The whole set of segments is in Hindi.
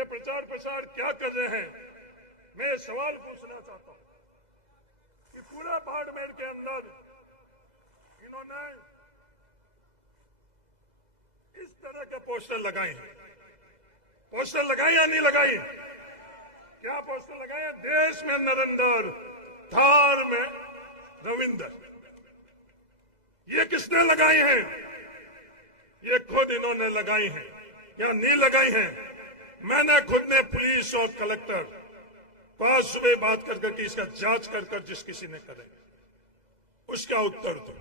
ये प्रचार प्रसार क्या कर रहे हैं? मैं सवाल पूछना चाहता हूं कि पूरा बाड़मेर के अंदर इन्होंने इस तरह के पोस्टर लगाए हैं। पोस्टर लगाए या नहीं लगाए? क्या पोस्टर लगाए हैं? देश में नरेंद्र, थार में रविंदर। ये किसने लगाए हैं? ये खुद इन्होंने लगाई हैं या नहीं लगाई हैं? मैंने खुद ने पुलिस और कलेक्टर पास सुबह बात कर करके इसका जांच कर कर जिस किसी ने करे उसका उत्तर दो।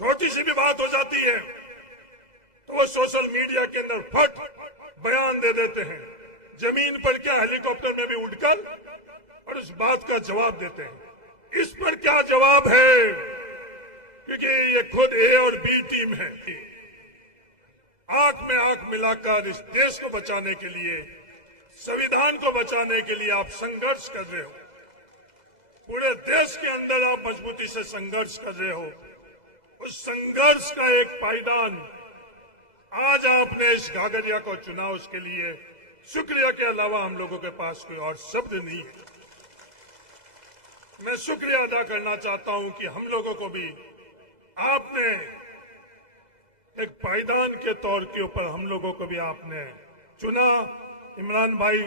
छोटी सी भी बात हो जाती है तो वो सोशल मीडिया के अंदर फट बयान दे देते हैं। जमीन पर क्या हेलीकॉप्टर में भी उड़कर और उस बात का जवाब देते हैं। इस पर क्या जवाब है? क्योंकि ये खुद ए और बी टीम है। आंख में आंख मिलाकर इस देश को बचाने के लिए, संविधान को बचाने के लिए आप संघर्ष कर रहे हो। पूरे देश के अंदर आप मजबूती से संघर्ष कर रहे हो। उस संघर्ष का एक पायदान आज आपने इस घाघरिया को चुना। उसके लिए शुक्रिया के अलावा हम लोगों के पास कोई और शब्द नहीं है। मैं शुक्रिया अदा करना चाहता हूं कि हम लोगों को भी आपने एक पायदान के तौर के ऊपर हम लोगों को भी आपने चुना। इमरान भाई,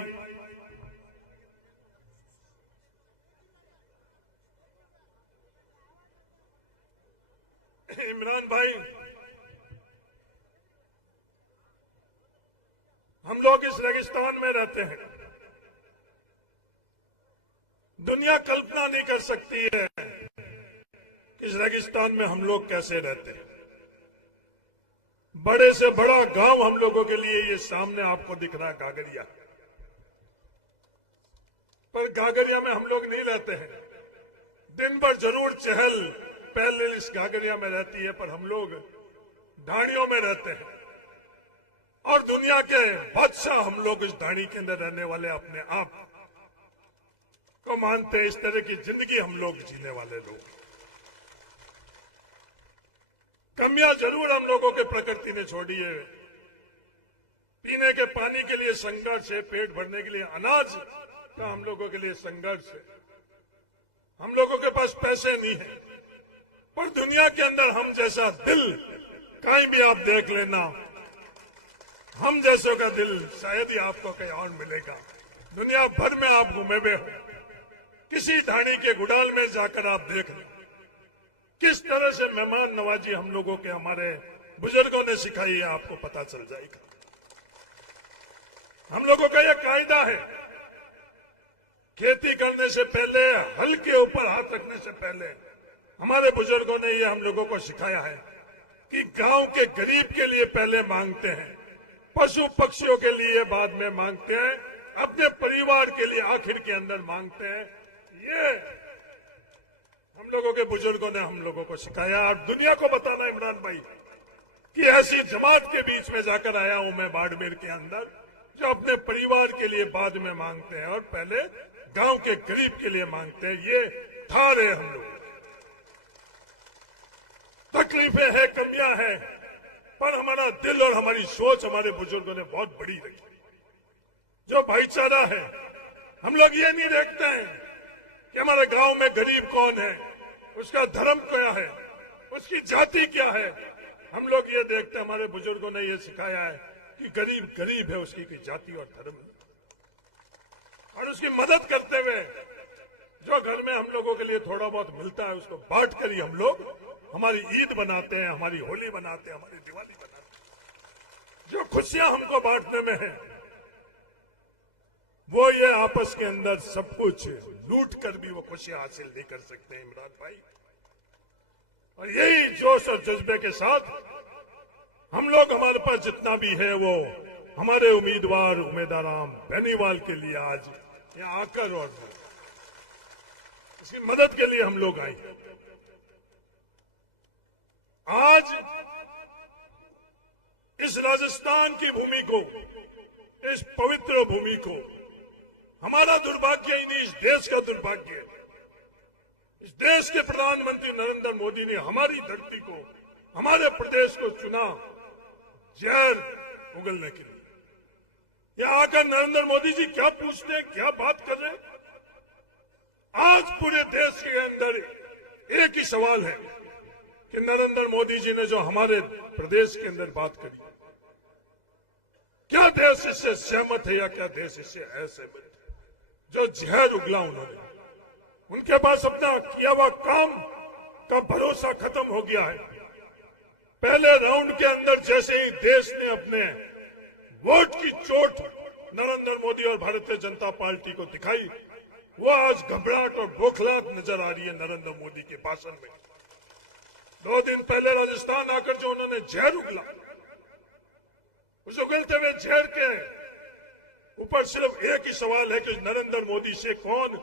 हम लोग इस रेगिस्तान में रहते हैं। दुनिया कल्पना नहीं कर सकती है कि इस रेगिस्तान में हम लोग कैसे रहते हैं। बड़े से बड़ा गांव हम लोगों के लिए ये सामने आपको दिख रहा है घाघरिया। पर घाघरिया में हम लोग नहीं रहते हैं। दिन भर जरूर चहल पहले इस घाघरिया में रहती है, पर हम लोग ढाणियों में रहते हैं और दुनिया के बादशाह हम लोग इस ढाणी के अंदर रहने वाले अपने आप को मानते हैं। इस तरह की जिंदगी हम लोग जीने वाले लोग। कमियां जरूर हम लोगों के प्रकृति ने छोड़ी है। पीने के पानी के लिए संघर्ष है, पेट भरने के लिए अनाज का हम लोगों के लिए संघर्ष है। हम लोगों के पास पैसे नहीं है, पर दुनिया के अंदर हम जैसा दिल कहीं भी आप देख लेना, हम जैसों का दिल शायद ही आपको कहीं और मिलेगा। दुनिया भर में आप घूमे हुए हो, किसी ढाणी के गुडाल में जाकर आप देख लो किस तरह से मेहमान नवाजी हम लोगों के हमारे बुजुर्गों ने सिखाई है, आपको पता चल जाएगा। हम लोगों का यह कायदा है, खेती करने से पहले, हल के ऊपर हाथ रखने से पहले हमारे बुजुर्गों ने यह हम लोगों को सिखाया है कि गांव के गरीब के लिए पहले मांगते हैं, पशु पक्षियों के लिए बाद में मांगते हैं, अपने परिवार के लिए आखिर के अंदर मांगते हैं। ये हम लोगों के बुजुर्गों ने हम लोगों को सिखाया। और दुनिया को बताना इमरान भाई कि ऐसी जमात के बीच में जाकर आया हूं मैं बाड़मेर के अंदर, जो अपने परिवार के लिए बाद में मांगते हैं और पहले गांव के गरीब के लिए मांगते हैं। ये थार है हम लोग। तकलीफें हैं, कमियां हैं, पर हमारा दिल और हमारी सोच हमारे बुजुर्गों ने बहुत बड़ी रखी। जो भाईचारा है, हम लोग ये नहीं देखते हैं कि हमारे गांव में गरीब कौन है, उसका धर्म क्या है, उसकी जाति क्या है। हम लोग ये देखते हैं, हमारे बुजुर्गों ने ये सिखाया है कि गरीब गरीब है, उसकी कोई जाति और धर्म है। और उसकी मदद करते हुए जो घर में हम लोगों के लिए थोड़ा बहुत मिलता है उसको बांट कर ही हम लोग हमारी ईद बनाते हैं, हमारी होली बनाते हैं, हमारी दिवाली बनाते हैं। जो खुशियां हमको बांटने में है वो ये आपस के अंदर सब कुछ लूट कर भी वो खुशियां हासिल नहीं कर सकते हैं इमरान भाई। और यही जोश और जज्बे के साथ हम लोग, हमारे पास जितना भी है वो हमारे उम्मीदवार उमेदाराम बेनीवाल के लिए आज यहाँ आकर और इसकी मदद के लिए हम लोग आए। आज इस राजस्थान की भूमि को, इस पवित्र भूमि को, हमारा दुर्भाग्य ही नहीं, इस देश का दुर्भाग्य है। इस देश के प्रधानमंत्री नरेंद्र मोदी ने हमारी धरती को, हमारे प्रदेश को चुना जहर उगलने के लिए। यहाँ आकर नरेंद्र मोदी जी क्या पूछते हैं, क्या बात कर रहे हैं। आज पूरे देश के अंदर एक ही सवाल है कि नरेंद्र मोदी जी ने जो हमारे प्रदेश के अंदर बात करी, क्या देश इससे सहमत है या क्या देश इससे असहमत है। जो जहर उगला उन्होंने, उनके पास अपना किया हुआ काम का भरोसा खत्म हो गया है। पहले राउंड के अंदर जैसे ही देश ने अपने वोट की चोट नरेंद्र मोदी और भारतीय जनता पार्टी को दिखाई, वो आज घबराहट और बौखलाहट नजर आ रही है नरेंद्र मोदी के भाषण में। 2 दिन पहले राजस्थान आकर जो उन्होंने जहर उगला, उस उगलते हुए जहर के ऊपर सिर्फ एक ही सवाल है कि नरेंद्र मोदी से कौन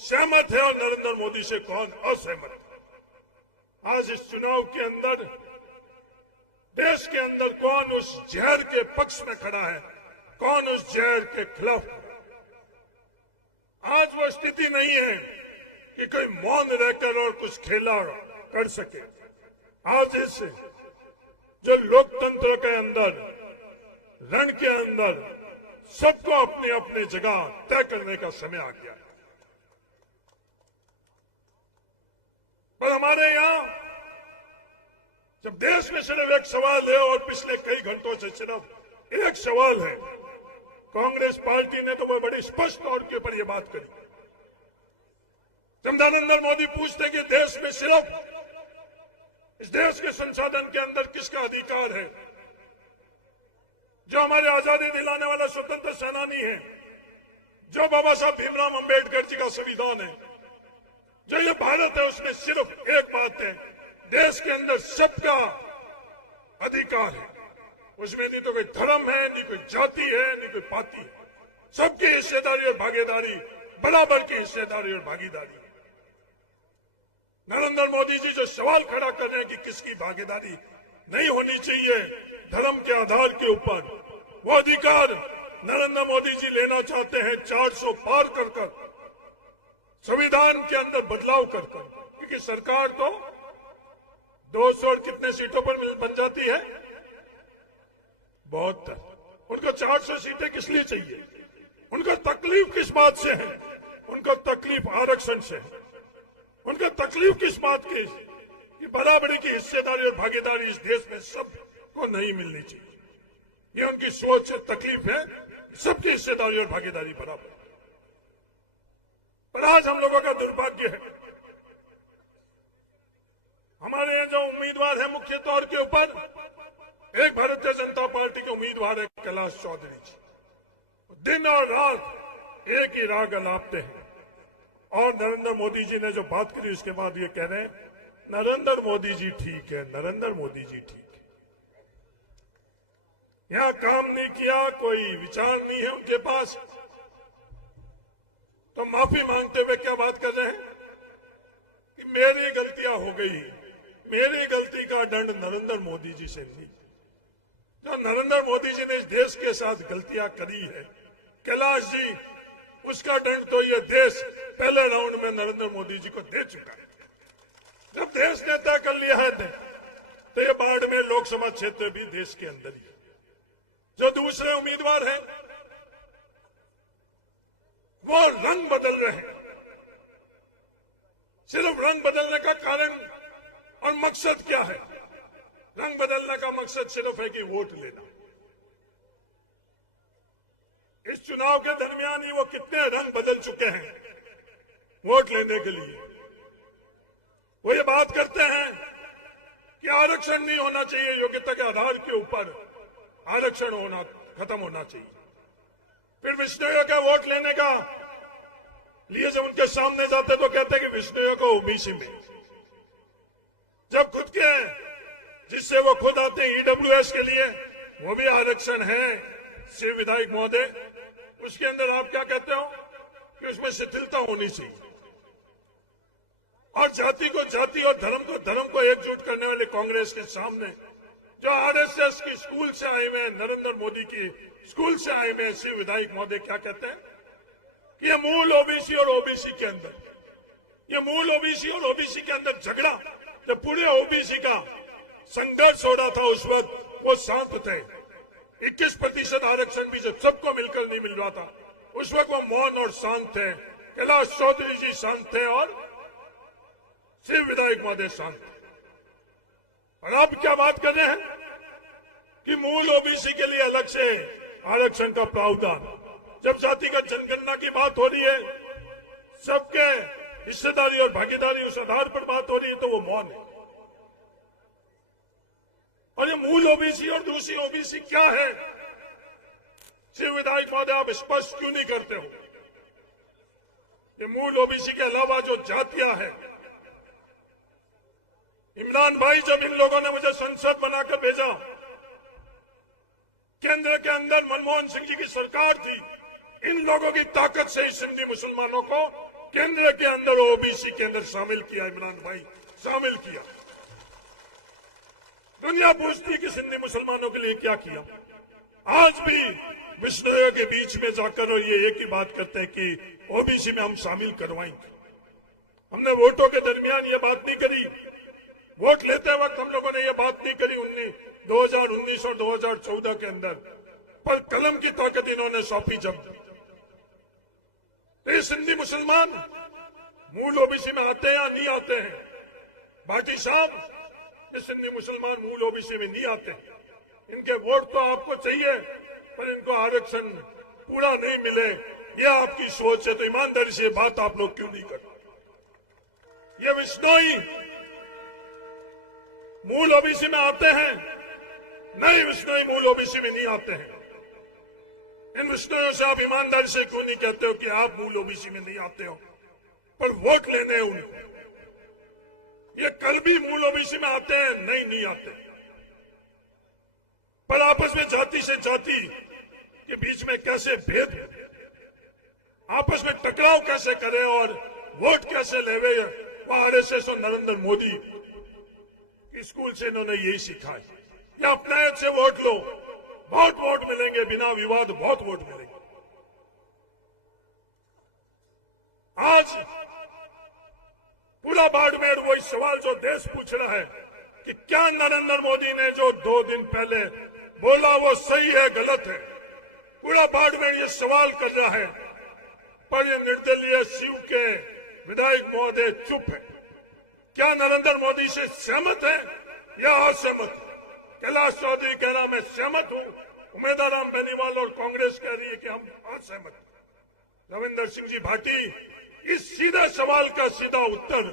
सहमत है और नरेंद्र मोदी से कौन असहमत है। आज इस चुनाव के अंदर देश के अंदर कौन उस जहर के पक्ष में खड़ा है, कौन उस जहर के खिलाफ। आज वो स्थिति नहीं है कि कोई मौन रहकर और कुछ खेला कर सके। आज इस जो लोकतंत्र के अंदर, रण के अंदर सबको अपनी अपनी जगह तय करने का समय आ गया है। पर हमारे यहां जब देश में सिर्फ एक सवाल है और पिछले कई घंटों से सिर्फ एक सवाल है, कांग्रेस पार्टी ने तो बड़ी स्पष्ट तौर के ऊपर यह बात करी। जब नरेंद्र मोदी पूछते कि देश में सिर्फ इस देश के संसाधन के अंदर किसका अधिकार है, जो हमारे आजादी दिलाने वाला स्वतंत्र सेनानी है, जो बाबा साहब भीमराव अंबेडकर जी का संविधान है, जो ये भारत है, उसमें सिर्फ एक बात है, देश के अंदर सबका अधिकार है। उसमें नहीं तो कोई धर्म है, नहीं कोई जाति है, नहीं कोई पाति है, सबकी हिस्सेदारी और भागीदारी, बराबर की हिस्सेदारी और भागीदारी। नरेंद्र मोदी जी जो सवाल खड़ा कर रहे हैं कि किसकी भागीदारी नहीं होनी चाहिए धर्म के आधार के ऊपर, वो अधिकार नरेंद्र मोदी जी लेना चाहते हैं 400 पार कर संविधान के अंदर बदलाव कर, क्योंकि सरकार तो 200 और कितने सीटों पर बन जाती है, 72। उनको 400 सीटें किस लिए चाहिए, उनको तकलीफ किस बात से है, उनको तकलीफ आरक्षण से है, उनको तकलीफ किस बात की कि बराबरी की हिस्सेदारी और भागीदारी इस देश में सबको नहीं मिलनी चाहिए। ये उनकी सोच से तकलीफ है, सबकी हिस्सेदारी और भागीदारी बराबर। पर आज हम लोगों का दुर्भाग्य है, हमारे यहाँ जो उम्मीदवार है मुख्य तौर के ऊपर, एक भारतीय जनता पार्टी के उम्मीदवार है कैलाश चौधरी जी, दिन और रात एक ही राग अलापते हैं। और नरेंद्र मोदी जी ने जो बात करी उसके बाद ये कह रहे हैं नरेंद्र मोदी जी ठीक है, नरेंद्र मोदी जी ठीक है। यहां काम नहीं किया, कोई विचार नहीं है उनके पास, तो माफी मांगते हुए क्या बात कर रहे हैं कि मेरी गलतियां हो गई, मेरी गलती का दंड नरेंद्र मोदी जी से नहीं। जो नरेंद्र मोदी जी ने इस देश के साथ गलतियां करी है, कैलाश जी, उसका दंड तो ये देश पहले राउंड में नरेंद्र मोदी जी को दे चुका है। जब देश ने तय कर लिया है तो ये बाड़मेर लोकसभा क्षेत्र भी देश के अंदर ही है। जो दूसरे उम्मीदवार हैं वो रंग बदल रहे हैं। सिर्फ रंग बदलने का कारण और मकसद क्या है? रंग बदलने का मकसद सिर्फ है कि वोट लेना। इस चुनाव के दरमियान ही वो कितने रंग बदल चुके हैं वोट लेने के लिए। वो ये बात करते हैं कि आरक्षण नहीं होना चाहिए, योग्यता के आधार के ऊपर आरक्षण होना खत्म होना चाहिए। फिर विष्णुयों का वोट लेने का लिए जब उनके सामने जाते तो कहते हैं कि विष्णुयों को ओबीसी में, जब खुद के जिससे वो खुद आते हैं ईडब्ल्यूएस के लिए वो भी आरक्षण है शिव विधायक महोदय, उसके अंदर आप क्या कहते हो कि उसमें शिथिलता होनी चाहिए। और जाति को जाति और धर्म को एकजुट करने वाले कांग्रेस के सामने जो आरएसएस की स्कूल से आए हुए, नरेंद्र मोदी की स्कूल से आए हुए शिव विधायक महोदय क्या कहते हैं कि ये मूल ओबीसी और ओबीसी के अंदर, ये मूल ओबीसी और ओबीसी के अंदर झगड़ा, जब पूरे ओबीसी का संघर्ष हो रहा था उस वक्त वो शांत थे। 21% आरक्षण भी जब सबको मिलकर नहीं मिल रहा था, उस वक्त वो मौन और शांत थे। कैलाश चौधरी जी शांत थे और शिव विधायक महोदय शांत थे। और अब क्या बात कर रहे हैं कि मूल ओबीसी के लिए अलग से आरक्षण का प्रावधान। जब जातिगत जनगणना की बात हो रही है, सबके हिस्सेदारी और भागीदारी उस आधार पर बात हो रही है, तो वो मौन है। और ये मूल ओबीसी और दूसरी ओबीसी क्या है? शिव विधायक महोदय, आप स्पष्ट क्यों नहीं करते हो? ये मूल ओबीसी के अलावा जो जातियां हैं, इमरान भाई, जब इन लोगों ने मुझे संसद बनाकर भेजा, केंद्र के अंदर मनमोहन सिंह जी की सरकार थी, इन लोगों की ताकत से ही सिंधी मुसलमानों को केंद्र के अंदर ओबीसी के अंदर शामिल किया। इमरान भाई शामिल किया। दुनिया पूछती कि सिंधी मुसलमानों के लिए क्या किया। आज भी विष्णुयों के बीच में जाकर और ये एक ही बात करते हैं कि ओबीसी में हम शामिल करवाएंगे। हमने वोटों के दरमियान ये बात नहीं करी, वोट लेते वक्त हम लोगों ने ये बात नहीं करी 2019 और 2014 के अंदर, पर कलम की ताकत इन्होंने सौंपी जब। ये सिंधी मुसलमान मूल ओबीसी में आते हैं या नहीं आते हैं? बाकी साहब, ये सिंधी मुसलमान मूल ओबीसी में नहीं आते। इनके वोट तो आपको चाहिए, पर इनको आरक्षण पूरा नहीं मिले, ये आपकी सोच है। तो ईमानदारी से बात आप लोग क्यों नहीं करते? ये विष्णोई मूल ओबीसी में आते हैं? नहीं, विष्णोई मूल ओबीसी में नहीं आते हैं। इन विष्णुओं से आप ईमानदारी से क्यों नहीं कहते हो कि आप मूल ओबीसी में नहीं आते हो, पर वोट लेने उनको? ये कल भी मूल ओबीसी में आते हैं? नहीं आते। पर आपस में जाति से जाति के बीच में कैसे भेद, आपस में टकराव कैसे करे और वोट कैसे लेवे, वो आरएसएस और नरेंद्र मोदी की स्कूल से इन्होंने यही सिखाया। या अपने से वोट लो, बहुत वोट मिलेंगे, बिना विवाद बहुत वोट मिलेंगे। आज पूरा बाड़मेर वही सवाल जो देश पूछ रहा है कि क्या नरेंद्र मोदी ने जो 2 दिन पहले बोला वो सही है, गलत है? पूरा बाड़मेर ये सवाल कर रहा है, पर ये निर्दलीय शिव के विधायक महोदय चुप है। क्या नरेंद्र मोदी से सहमत है या असहमत? कैलाश चौधरी कह रहा मैं सहमत हूं, उमेदा राम बेनीवाल और कांग्रेस कह रही है कि हम असहमत। रविंदर सिंह जी भाटी, इस सीधे सवाल का सीधा उत्तर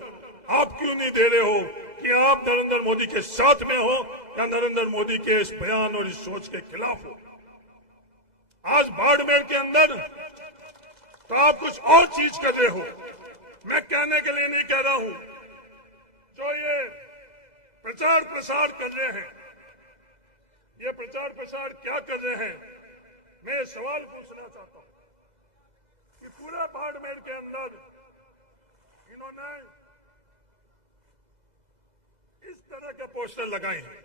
आप क्यों नहीं दे रहे हो कि आप नरेंद्र मोदी के साथ में हो या नरेंद्र मोदी के इस बयान और इस सोच के खिलाफ हो? आज बाड़मेर के अंदर तो आप कुछ और चीज कर रहे हो। मैं कहने के लिए नहीं कह रहा हूं, जो ये प्रचार प्रसार कर रहे हैं, ये प्रचार प्रसार क्या कर रहे हैं? मैं ये सवाल पूछना चाहता हूं कि पूरा बाड़मेर के अंदर इन्होंने इस तरह के पोस्टर लगाए हैं।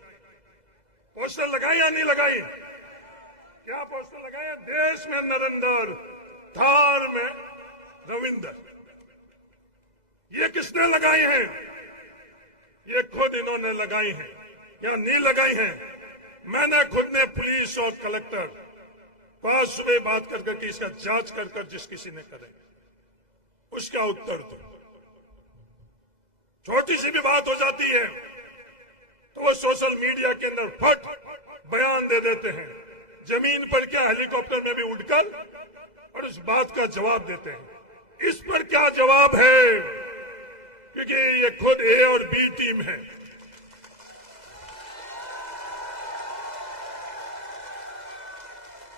पोस्टर लगाए या नहीं लगाए? क्या पोस्टर लगाए? देश में नरेंद्र, धार में रविंदर। ये किसने लगाए हैं? ये खुद इन्होंने लगाई हैं या नहीं लगाई हैं? मैंने खुद ने पुलिस और कलेक्टर पास सुबह बात कर करके इसका जांच कर कर जिस किसी ने करे उसका उत्तर दो। छोटी सी भी बात हो जाती है तो वो सोशल मीडिया के अंदर फट बयान दे देते हैं। जमीन पर क्या हेलीकॉप्टर में भी उड़कर और उस बात का जवाब देते हैं। इस पर क्या जवाब है? क्योंकि ये खुद ए और बी टीम है।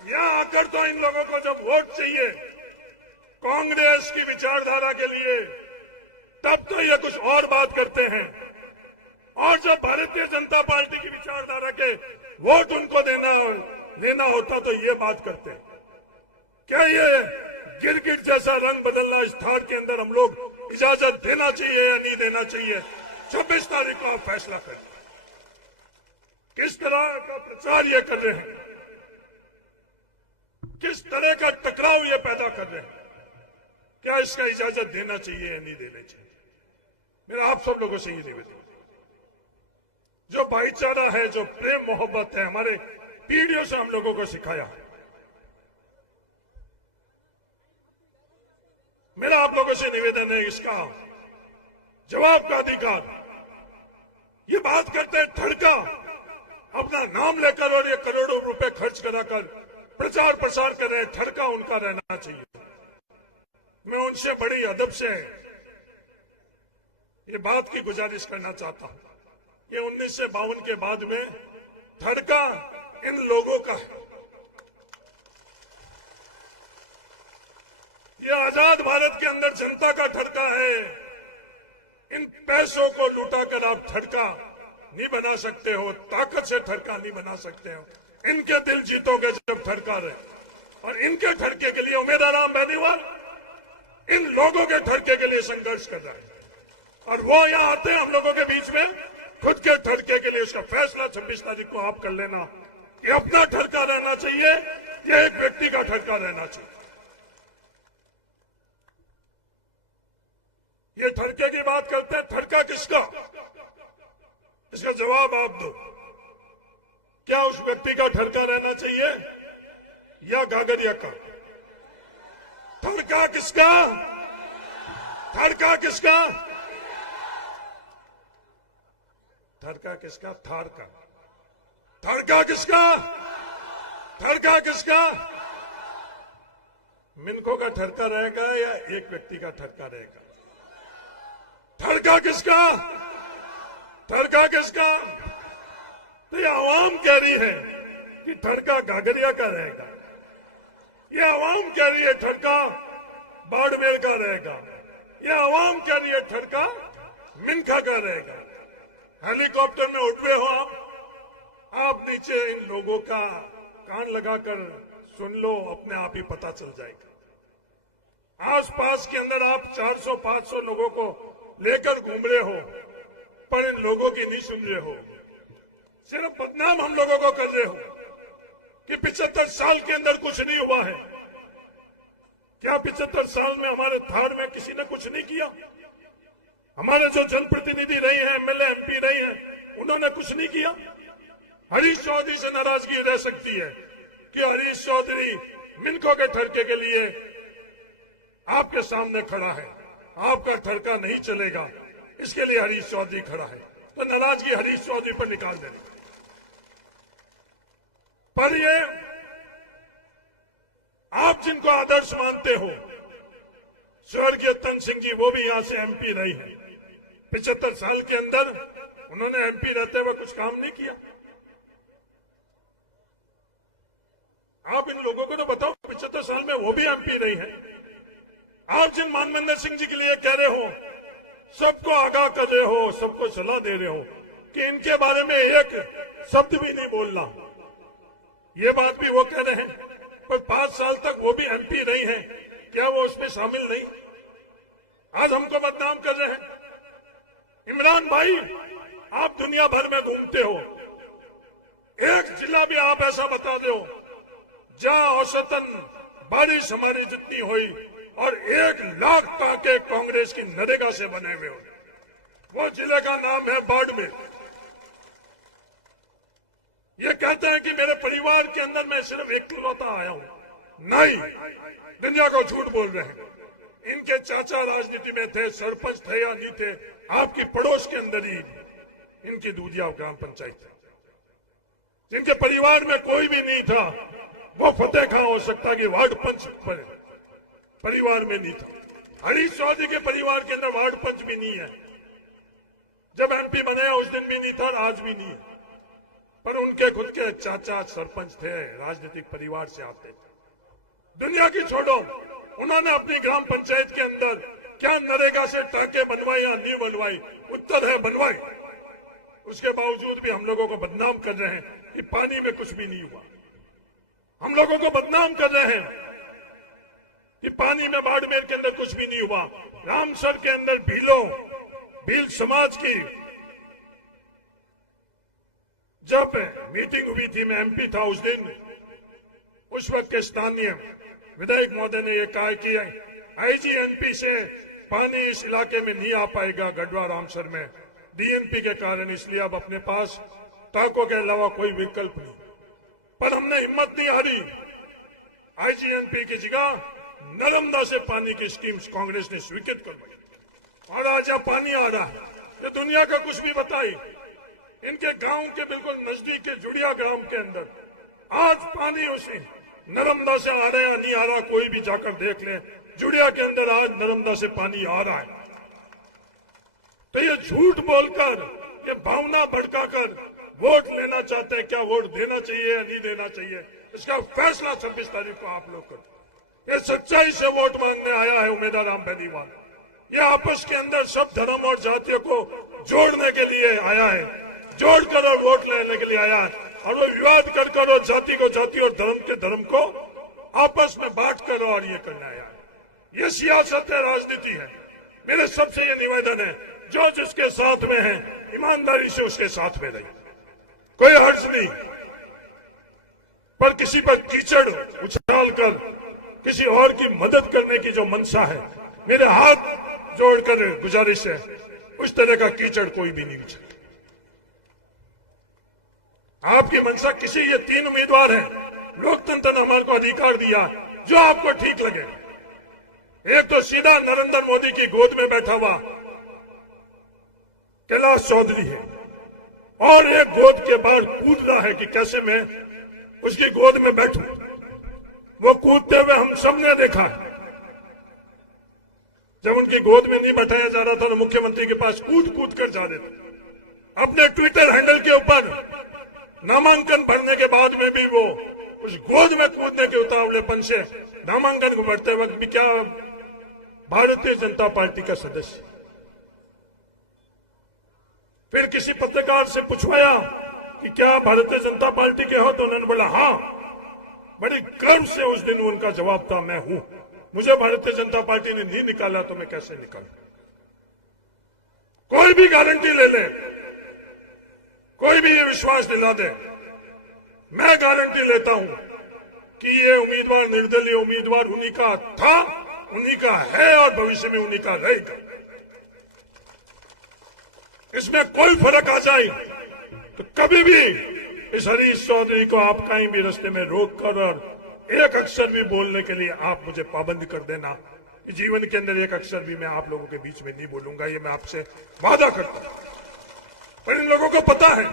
यहां आकर तो इन लोगों को जब वोट चाहिए कांग्रेस की विचारधारा के लिए, तब तो ये कुछ और बात करते हैं, और जब भारतीय जनता पार्टी की विचारधारा के वोट उनको लेना होता तो ये बात करते हैं। क्या ये गिरगिट जैसा रंग बदलना इस थार के अंदर हम लोग इजाजत देना चाहिए या नहीं देना चाहिए? 26 तारीख को आप फैसला करें। किस तरह का प्रचार ये कर रहे हैं, किस तरह का टकराव ये पैदा कर रहे हैं, क्या इसका इजाजत देना चाहिए या नहीं देना चाहिए? मेरा आप सब लोगों से ये निवेदन, जो भाईचारा है, जो प्रेम मोहब्बत है, हमारे पीढ़ियों से हम लोगों को सिखाया। मेरा आप लोगों से निवेदन है, इसका जवाब का अधिकार। ये बात करते हैं ठड़का, अपना नाम लेकर और ये करोड़ों रुपए खर्च कराकर प्रचार प्रसार कर रहे हैं, ठड़का उनका रहना चाहिए। मैं उनसे बड़ी अदब से ये बात की गुजारिश करना चाहता हूं, ये 1952 के बाद में ठड़का इन लोगों का है। ये आजाद भारत के अंदर जनता का ठड़का है। इन पैसों को लुटाकर आप ठड़का नहीं बना सकते हो, ताकत से ठड़का नहीं बना सकते हो। इनके दिल जीतोगे जब ठड़का रहे, और इनके ठड़के के लिए उम्मीदवार बेनीवाल इन लोगों के ठड़के के लिए संघर्ष कर रहा है, और वो यहां आते हैं हम लोगों के बीच में खुद के ठड़के के लिए। उसका फैसला 26 तारीख को आप कर लेना। ये अपना ठड़का रहना चाहिए, ये एक व्यक्ति का ठड़का रहना चाहिए। ये ठड़के की बात करते हैं, ठड़का किसका, इसका जवाब आप दो। क्या उस व्यक्ति का ठड़का रहना चाहिए या गागरिया का? ठड़का किसका? ठड़का किसका? ठड़का किसका? थार का। ठड़का किसका? ठड़का किसका? मिनकों का ठड़का रहेगा या एक व्यक्ति का ठड़का रहेगा? ठड़का किसका? ठड़का किसका? तो ये आवाम कह रही है कि ठड़का गागरिया का रहेगा, ये आवाम कह रही है ठड़का बाड़मेर का रहेगा, ये आवाम कह रही है ठड़का मिनखा का रहेगा। हेलीकॉप्टर में उठ गए हो आप नीचे इन लोगों का कान लगाकर सुन लो, अपने आप ही पता चल जाएगा। आसपास के अंदर आप 400-500 लोगों को लेकर घूम रहे हो, पर इन लोगों की नहीं सुन रहे हो। सिर्फ बदनाम हम लोगों को कर रहे हो कि 75 साल के अंदर कुछ नहीं हुआ है। क्या 75 साल में हमारे थार में किसी ने कुछ नहीं किया? हमारे जो जनप्रतिनिधि रहे हैं, एमएलए एमपी रहे हैं, उन्होंने कुछ नहीं किया। हरीश चौधरी से नाराजगी रह सकती है कि हरीश चौधरी मिनकों के ठड़के के लिए आपके सामने खड़ा है, आपका ठड़का नहीं चलेगा, इसके लिए हरीश चौधरी खड़ा है, तो नाराजगी हरीश चौधरी पर निकाल देनी। पर ये आप जिनको आदर्श मानते हो, स्वर्गीय तन सिंह जी, वो भी यहां से एमपी रही हैं। 75 साल के अंदर उन्होंने एमपी रहते हुए कुछ काम नहीं किया। आप इन लोगों को तो बताओ, 75 साल में वो भी एमपी रही हैं। आप जिन मानवेंद्र सिंह जी के लिए कह रहे हो, सबको आगाह कर रहे हो, सबको सलाह दे रहे हो कि इनके बारे में एक शब्द भी नहीं बोलना, ये बात भी वो कह रहे हैं, पर 5 साल तक वो भी एमपी रही हैं, क्या वो उसमें शामिल नहीं? आज हमको बदनाम कर रहे हैं। इमरान भाई, आप दुनिया भर में घूमते हो, एक जिला भी आप ऐसा बता दो जहां औसतन बारिश हमारी जितनी हुई और 1 लाख टाके कांग्रेस की नरेगा से बने हुए हो, वो जिले का नाम है बाड़मेर। ये कहते हैं कि मेरे परिवार के अंदर मैं सिर्फ इकलौता आया हूं, नहीं, दुनिया को झूठ बोल रहे हैं। इनके चाचा राजनीति में थे, सरपंच थे या नहीं थे, आपकी पड़ोस के अंदर ही इनकी दूधिया ग्राम पंचायत है। जिनके परिवार में कोई भी नहीं था, वो फतेह खां हो सकता कि वार्ड पंच परिवार में नहीं था। हरीश चौधरी के परिवार के अंदर वार्ड पंच भी नहीं है, जब एमपी बनाया उस दिन भी नहीं था और आज भी नहीं है, पर उनके खुद के चाचा सरपंच थे, राजनीतिक परिवार से आते थे। दुनिया की छोड़ो, उन्होंने अपनी ग्राम पंचायत के अंदर क्या नरेगा से टाके बनवाए या नहीं बनवाई? उत्तर है बनवाई। उसके बावजूद भी हम लोगों को बदनाम कर रहे हैं कि पानी में कुछ भी नहीं हुआ। हम लोगों को बदनाम कर रहे हैं कि पानी में बाड़मेर के अंदर कुछ भी नहीं हुआ। रामसर के अंदर भील समाज की जब मीटिंग हुई थी, मैं एमपी था उस दिन, उस वक्त के स्थानीय विधायक महोदय ने यह कहा कि आईजीएनपी से पानी इस इलाके में नहीं आ पाएगा, गढ़वा रामसर में डीएनपी के कारण, इसलिए अब अपने पास टाकों के अलावा कोई विकल्प नहीं। पर हमने हिम्मत नहीं हारी। आईजीएनपी की जगह नर्मदा से पानी की स्कीम्स कांग्रेस ने स्वीकृत करवाई और आज यहाँ पानी आ रहा है। ये दुनिया का कुछ भी बताई, इनके गांव के बिल्कुल नजदीक के जुड़िया ग्राम के अंदर आज पानी उसी नर्मदा से आ रहा है या नहीं आ रहा, कोई भी जाकर देख ले। जुड़िया के अंदर आज नर्मदा से पानी आ रहा है। तो ये झूठ बोलकर, ये भावना भड़काकर वोट लेना चाहते हैं। क्या वोट देना चाहिए या नहीं देना चाहिए, इसका फैसला 26 तारीख को आप लोग करो। ये सच्चाई से वोट मांगने आया है उमेदवार राम बेनीवाल। ये आपस के अंदर सब धर्म और जातियों को जोड़ने के लिए आया है, जोड़कर और वोट लेने के लिए आया है। और वो विवाद कर और जाति को जाति और धर्म के धर्म को आपस में बांट कर और ये करने आया है। ये सियासत है, राजनीति है। मेरे सबसे ये निवेदन है, जो जिसके साथ में है ईमानदारी से उसके साथ में रही, कोई हर्ज नहीं। पर किसी पर कीचड़ उछाल कर किसी और की मदद करने की जो मनसा है, मेरे हाथ जोड़कर गुजारिश है, उस तरह का कीचड़ कोई भी नहीं उछाले। आपकी मनसा किसी, ये 3 उम्मीदवार हैं, लोकतंत्र ने हमारे को अधिकार दिया, जो आपको ठीक लगे। एक तो सीधा नरेंद्र मोदी की गोद में बैठा हुआ कैलाश चौधरी है, और एक गोद के बाहर कूद रहा है कि कैसे मैं उसकी गोद में बैठूं। वो कूदते हुए हम सबने देखा। जब उनकी गोद में नहीं बैठाया जा रहा था तो मुख्यमंत्री के पास कूद कूद कर जा रहे थे। अपने ट्विटर हैंडल के ऊपर नामांकन भरने के बाद में भी वो उस गोद में कूदने के उतावलेपन से नामांकन को भरते वक्त भी क्या भारतीय जनता पार्टी का सदस्य। फिर किसी पत्रकार से पूछवाया कि क्या भारतीय जनता पार्टी के हो, तो उन्होंने बोला हाँ। बड़ी गर्व से उस दिन उनका जवाब था, मैं हूं। मुझे भारतीय जनता पार्टी ने नहीं निकाला तो मैं कैसे निकालूं। कोई भी गारंटी ले ले, कोई भी ये विश्वास दिला दे, मैं गारंटी लेता हूं कि ये उम्मीदवार निर्दलीय उम्मीदवार उन्हीं का था, उन्हीं का है और भविष्य में उन्हीं का रहेगा। इसमें कोई फर्क आ जाए तो कभी भी इस हरीश चौधरी को आप कहीं भी रास्ते में रोककर और एक अक्षर भी बोलने के लिए आप मुझे पाबंद कर देना कि जीवन के अंदर एक अक्षर भी मैं आप लोगों के बीच में नहीं बोलूंगा। ये मैं आपसे वादा करता हूं। पर इन लोगों को पता है,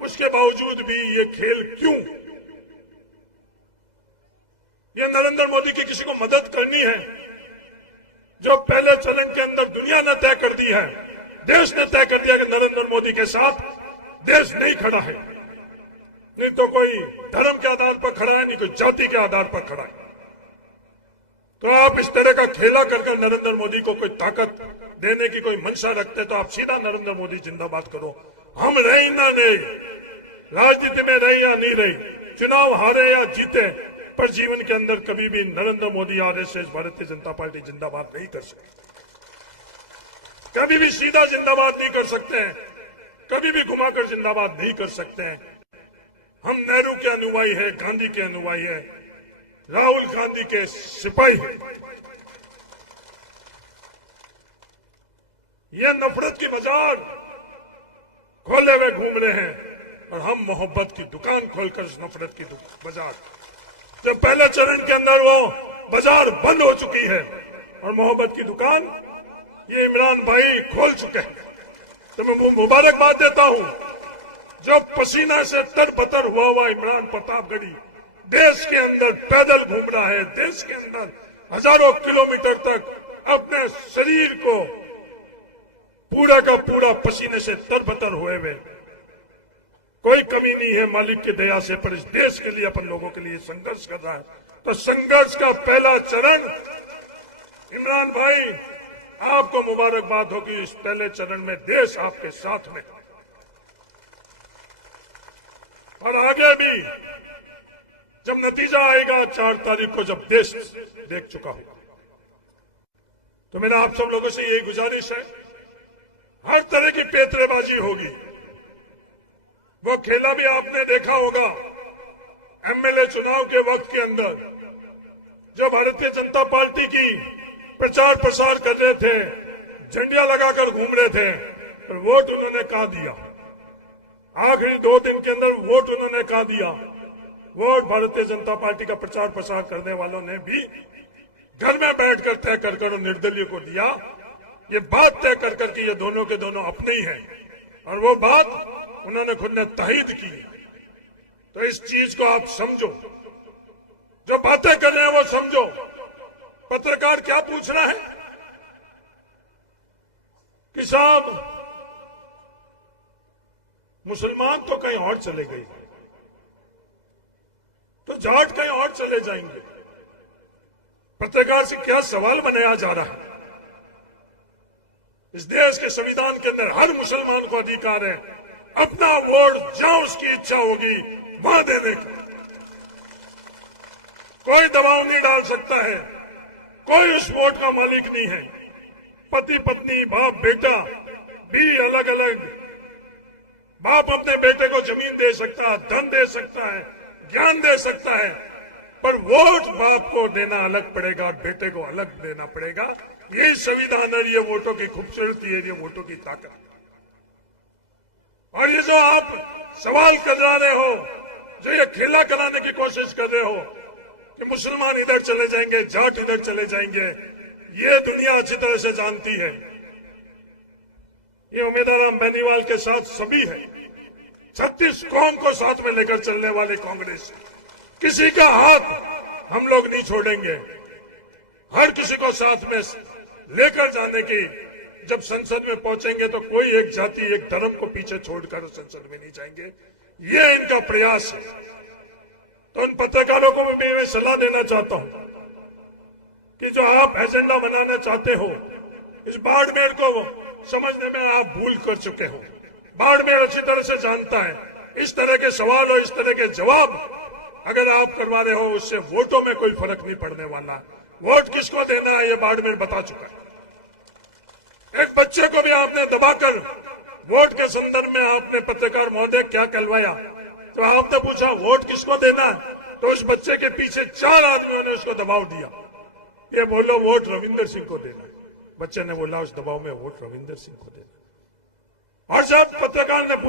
उसके बावजूद भी ये खेल क्यों। ये नरेंद्र मोदी की किसी को मदद करनी है, जो पहले चरण के अंदर दुनिया ने तय कर दी है, देश ने तय कर दिया कि नरेंद्र मोदी के साथ देश नहीं खड़ा है। नहीं तो कोई धर्म के आधार पर खड़ा है, नहीं कोई जाति के आधार पर खड़ा है। तो आप इस तरह का खेला कर नरेंद्र मोदी को कोई ताकत देने की कोई मंशा रखते तो आप सीधा नरेंद्र मोदी जिंदाबाद करो। हम रहे ना नहीं, राजनीति में रहे या नहीं रहे, चुनाव हारे या जीते, पर जीवन के अंदर कभी भी नरेंद्र मोदी आरएसएस भारतीय जनता पार्टी जिंदाबाद नहीं कर सकती। कभी भी सीधा जिंदाबाद नहीं कर सकते हैं, कभी भी घुमाकर जिंदाबाद नहीं कर सकते हैं। हम नेहरू के अनुयायी है, गांधी के अनुयायी है, राहुल गांधी के सिपाही है। ये नफरत की बाजार खोले हुए घूम रहे हैं और हम मोहब्बत की दुकान खोलकर इस नफरत की बाजार, जो पहले चरण के अंदर वो बाजार बंद हो चुकी है और मोहब्बत की दुकान ये इमरान भाई खोल चुके हैं। तो मैं मुबारकबाद देता हूं, जो पसीना से तरबतर हुआ इमरान प्रतापगढ़ी देश के अंदर पैदल घूम रहा है, देश के अंदर हजारों किलोमीटर तक अपने शरीर को पूरा का पूरा पसीने से तरबतर हुए हुए, कोई कमी नहीं है मालिक की दया से, पर इस देश के लिए अपन लोगों के लिए संघर्ष कर रहा है। तो संघर्ष का पहला चरण इमरान भाई, आपको मुबारकबाद हो कि इस पहले चरण में देश आपके साथ में, और आगे भी जब नतीजा आएगा 4 तारीख को, जब देश देख चुका होगा, तो मेरा आप सब लोगों से यही गुजारिश है, हर तरह की पेतरेबाजी होगी। वो खेला भी आपने देखा होगा एमएलए चुनाव के वक्त के अंदर, जब भारतीय जनता पार्टी की प्रचार प्रसार कर रहे थे, झंडियां लगाकर घूम रहे थे, पर वोट उन्होंने कहां दिया। आखिरी 2 दिन के अंदर वोट उन्होंने कहां दिया। वोट भारतीय जनता पार्टी का प्रचार प्रसार करने वालों ने भी घर में बैठकर तय कर निर्दलीय को दिया। ये बात तय कर कि ये दोनों के दोनों अपने ही हैं और वो बात उन्होंने खुद ने तायद की। तो इस चीज को आप समझो, जो बातें कर रहे हैं वो समझो। पत्रकार क्या पूछ रहा है कि साहब मुसलमान तो कहीं और चले गए, तो जाट कहीं और चले जाएंगे। पत्रकार से क्या सवाल बनाया जा रहा है? इस देश के संविधान के अंदर हर मुसलमान को अधिकार है अपना वोट जहां उसकी इच्छा होगी वहां देने का। कोई दबाव नहीं डाल सकता है, कोई उस वोट का मालिक नहीं है। पति पत्नी बाप बेटा भी अलग अलग, बाप अपने बेटे को जमीन दे सकता है, धन दे सकता है, ज्ञान दे सकता है, पर वोट बाप को देना अलग पड़ेगा और बेटे को अलग देना पड़ेगा। ये संविधान है, ये वोटों की खूबसूरती है, ये वोटों की ताकत। और ये जो आप सवाल कर रहे हो, जो ये खेला कराने की कोशिश कर रहे हो कि मुसलमान इधर चले जाएंगे, जाट इधर चले जाएंगे, ये दुनिया अच्छी तरह से जानती है। ये उम्मीदवार बेनीवाल के साथ सभी है, 36 कौम को साथ में लेकर चलने वाले कांग्रेस, किसी का हाथ हम लोग नहीं छोड़ेंगे। हर किसी को साथ में लेकर जाने की, जब संसद में पहुंचेंगे तो कोई एक जाति एक धर्म को पीछे छोड़कर संसद में नहीं जाएंगे। ये इनका प्रयास है। तो उन पत्रकारों को भी मैं सलाह देना चाहता हूं कि जो आप एजेंडा बनाना चाहते हो, इस बाड़मेर को समझने में आप भूल कर चुके हो। बाड़मेर अच्छी तरह से जानता है इस तरह के सवाल और इस तरह के जवाब अगर आप करवा रहे हो, उससे वोटों में कोई फर्क नहीं पड़ने वाला। वोट किसको देना है ये बाड़मेर बता चुका है। एक बच्चे को भी आपने दबाकर वोट के संदर्भ में आपने पत्रकार महोदय क्या कहलवाया, तो आपने पूछा वोट किसको देना है, तो उस बच्चे के पीछे 4 आदमियों ने उसको दबाव दिया, ये बोलो वोट रविंदर सिंह को देना। बच्चे ने बोला उस दबाव में वोट रविंदर सिंह को देना। और जब पत्रकार ने पूछा